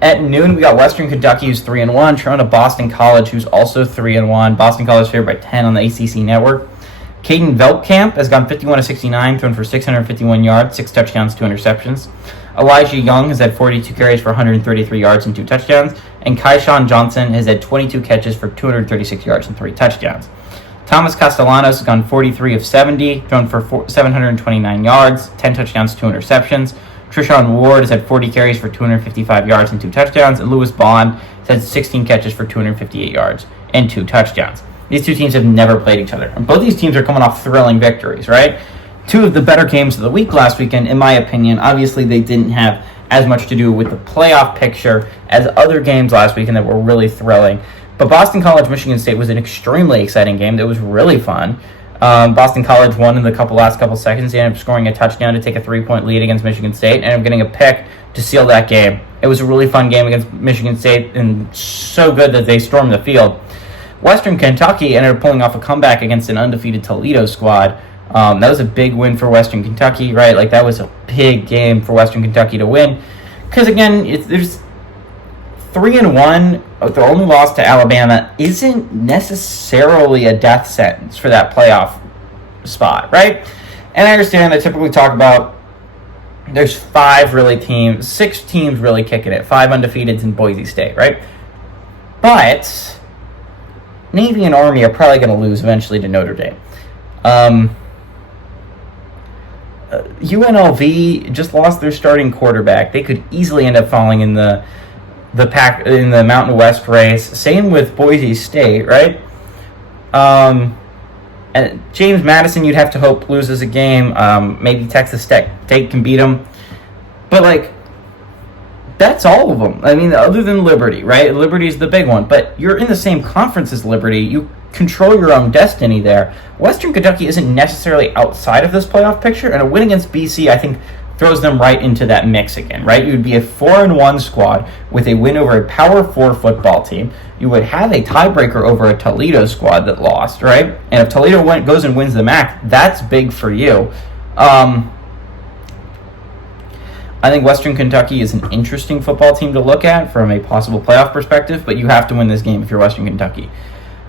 At noon, we got Western Kentucky, who's 3-1, trying to Boston College, who's also 3-1. Boston College favored by 10 on the ACC network. Caden Veldkamp has gone 51-69, thrown for 651 yards, 6 touchdowns, 2 interceptions. Elijah Young has had 42 carries for 133 yards and 2 touchdowns. And Kaishawn Johnson has had 22 catches for 236 yards and 3 touchdowns. Thomas Castellanos has gone 43 of 70, thrown for 729 yards, 10 touchdowns, 2 interceptions. Trishawn Ward has had 40 carries for 255 yards and 2 touchdowns. And Lewis Bond has had 16 catches for 258 yards and 2 touchdowns. These two teams have never played each other. And both these teams are coming off thrilling victories, right? Two of the better games of the week last weekend, in my opinion. Obviously, they didn't have as much to do with the playoff picture as other games last weekend that were really thrilling. But Boston College, Michigan State was an extremely exciting game that was really fun. Boston College won in the last couple seconds. They ended up scoring a touchdown to take a 3-point lead against Michigan State and ended up getting a pick to seal that game. It was a really fun game against Michigan State and so good that they stormed the field. Western Kentucky ended up pulling off a comeback against an undefeated Toledo squad. That was a big win for Western Kentucky, right? Like, that was a big game for Western Kentucky to win. Because, again, there's 3-1. The only loss to Alabama isn't necessarily a death sentence for that playoff spot, right? And I understand I typically talk about there's 6 teams really kicking it, 5 undefeateds in Boise State, right? But Navy and Army are probably going to lose eventually to Notre Dame. UNLV just lost their starting quarterback. They could easily end up falling in the Mountain West race. Same with Boise State, right? And James Madison, you'd have to hope, loses a game. Maybe Texas Tech can beat them. But, like, that's all of them. I mean, other than Liberty, right? Liberty's the big one. But you're in the same conference as Liberty. You control your own destiny there. Western Kentucky isn't necessarily outside of this playoff picture, and a win against BC, I think, throws them right into that mix again, right? You would be a 4-1 squad with a win over a Power 4 football team. You would have a tiebreaker over a Toledo squad that lost, right? And if Toledo goes and wins the MAC, that's big for you. I think Western Kentucky is an interesting football team to look at from a possible playoff perspective, but you have to win this game if you're Western Kentucky.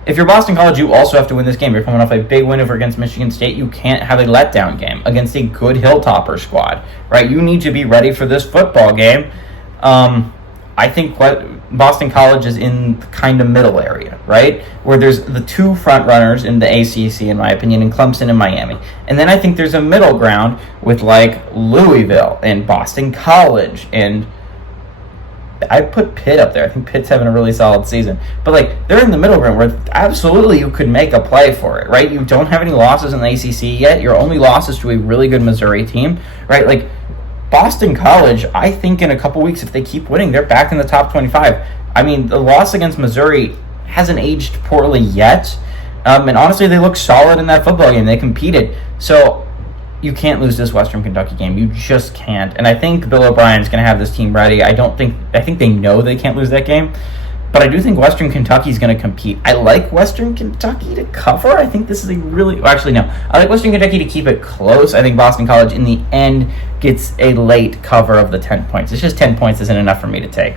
If you're Boston College, you also have to win this game. You're coming off a big win over against Michigan State. You can't have a letdown game against a good Hilltopper squad, right? You need to be ready for this football game. I think Boston College is in the kind of middle area, right? Where there's the 2 front runners in the ACC, in my opinion, in Clemson and Miami. And then I think there's a middle ground with, like, Louisville and Boston College, and I put Pitt up there. I think Pitt's having a really solid season. But, like, they're in the middle ground where absolutely you could make a play for it, right? You don't have any losses in the ACC yet. Your only loss is to a really good Missouri team, right? Like, Boston College, I think in a couple weeks, if they keep winning, they're back in the top 25. I mean, the loss against Missouri hasn't aged poorly yet. And honestly, they look solid in that football game. They competed. So you can't lose this Western Kentucky game. You just can't. And I think Bill O'Brien's going to have this team ready. I think they know they can't lose that game. But I do think Western Kentucky's going to compete. I like Western Kentucky to cover. I think this is a really... Actually, no. I like Western Kentucky to keep it close. I think Boston College, in the end, gets a late cover of the 10 points. It's just 10 points isn't enough for me to take.